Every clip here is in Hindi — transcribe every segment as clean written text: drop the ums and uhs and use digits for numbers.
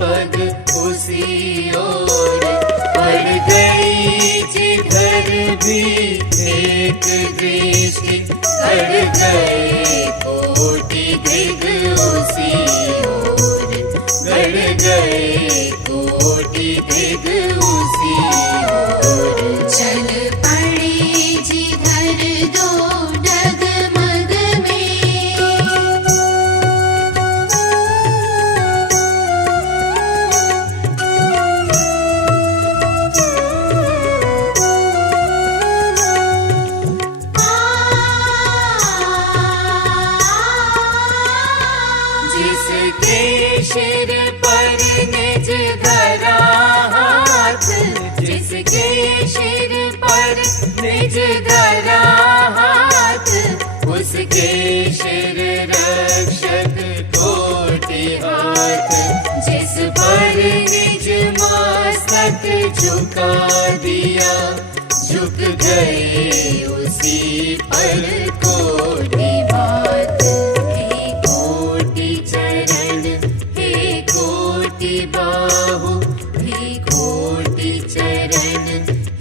पग उसी ओर, पड़ गई जिधर भी एक दृष्टि, पड़ गए कोटि दिग उसी ओर, गड़ गए कोटि दिग उसी ओर। चल पड़े जिधर दो डगमग में, जिसके सिर पर निज धरा हाथ, जिसके सिर पर निज धरा हाथ, उसके सिर रक्षक कोटि हाथ। जिस पर निज मस्तक झुका दिया, झुक गए उसी पर कोटि भात। हे कोटि चरण, हे कोटि बाहु, हे कोटि चरण,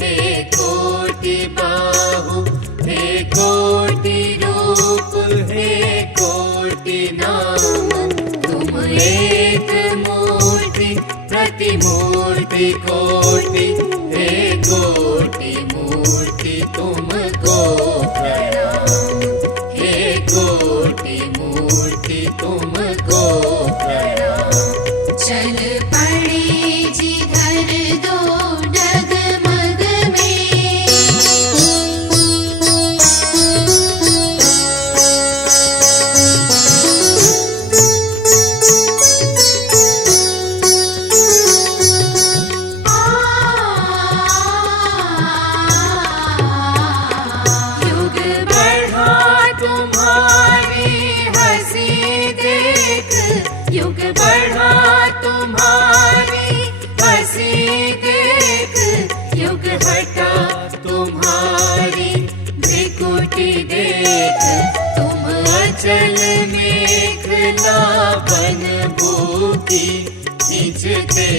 हे कोटि बाहु, हे कोटि रूप, हे कोटि नाम। तुम एक मूर्ति प्रतिमूर्ति कोटि, हे कोटि मूर्ति तुमको प्रणाम, हे कोटि मूर्ति तुमको प्रणाम। चल पड़े जिधर दो डगमग में, युग बढ़ा तुम्हारी हंसी देख, युग बढ़ा तुम्हारी हंसी देख, युग हटा तुम्हारी भ्रिकुटि देख। तुम अचल मेघला बन भूखी, खींचते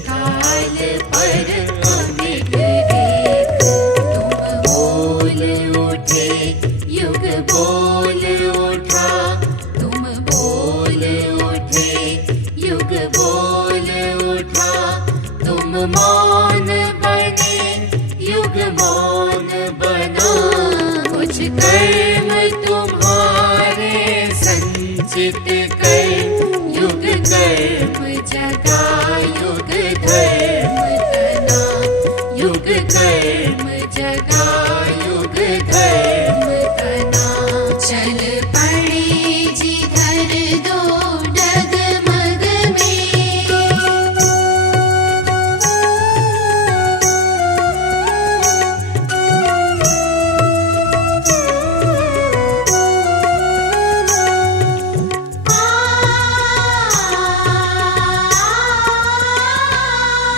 काल पर अमिट एक। तुम बोल उठे, युग बोल उठा, तुम बोल उठे, युग बोल उठा। तुम मौन बने, युग मौन बना। कुछ कर्म तुम्हारे संचित कर, युग कर्म जगा युग धर्म तना, युग कर्म जगा युग धर्म तना। चल पड़े जिधर दो डगमग में,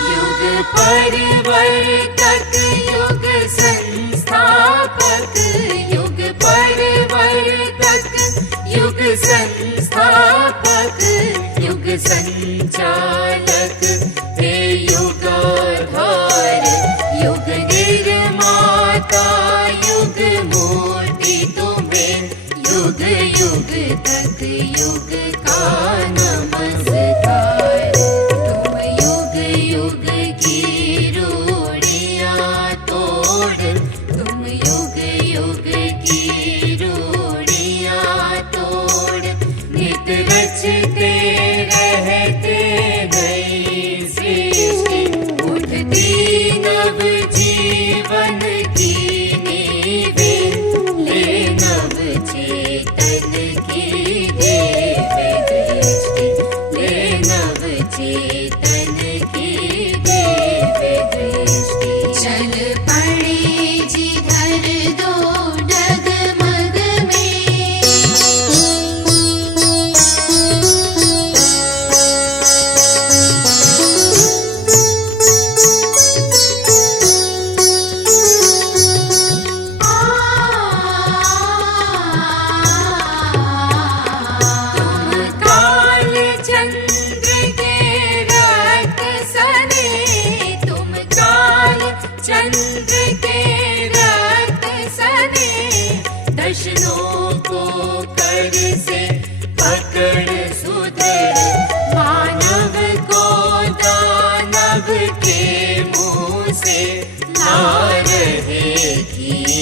युग परिवर्तक, युग संस्थापक, युग परिवर्तक, युग संस्थापक, युग संचालक, हे युगाधार, युग निर्माता, युग मूर्ति तुम्हें युग युग तक युग का नमस्कार। तुम युग युग की रूढ़ियां तोड़, तुम युग युग की रूढ़ियां तोड़, नित रचते रहते नई सृष्टि। उठती नव जीवन की नींवें, ले नव चेतन की देव दृष्टि।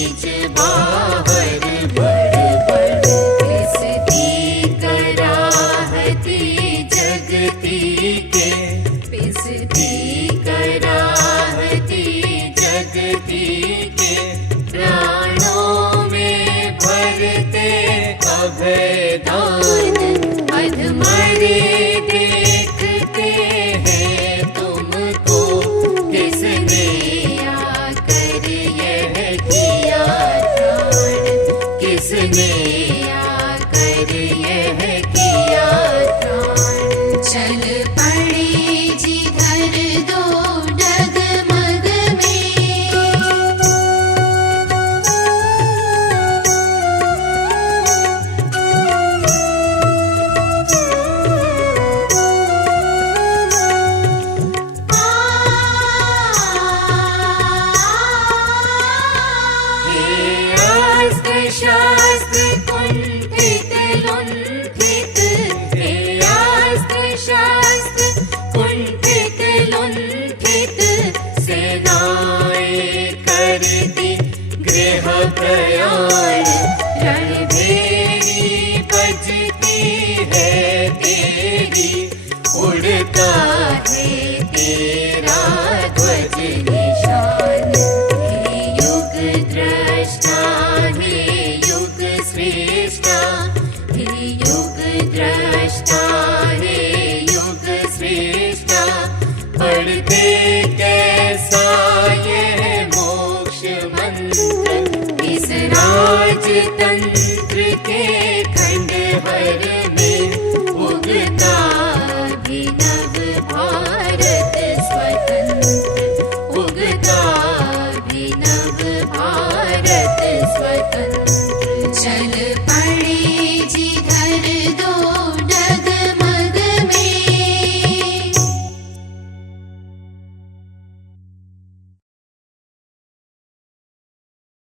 बीच बाहर बड़ बड़ पिसती कराहती जगती के पिसती कराहती जगती के प्राणों में भरते अभयदान अधमरे देखते हैं तुमको किसने आकर यह किया दान किसने आकर यह किया दान चल पड़े जिधर दो डगमग में शास्त्र कुंठित लुंठित हे अस्त्र शास्त्र कुंठित लुंठित सेनाएं करती गृह प्रयाण रणभेरी बजती है तेरी उड़ता है तेरा ध्वज निशान हे युग द्रष्टा हे युग श्रेष्ठा हे युग द्रष्टा हे युग श्रेष्ठा पढ़ते कैसा ये मोक्ष मंत्र इस राजतंत्र के खंडहर में उगता अभिनव भारत स्वतंत्र उगता अभिनव भारत स्वतंत्र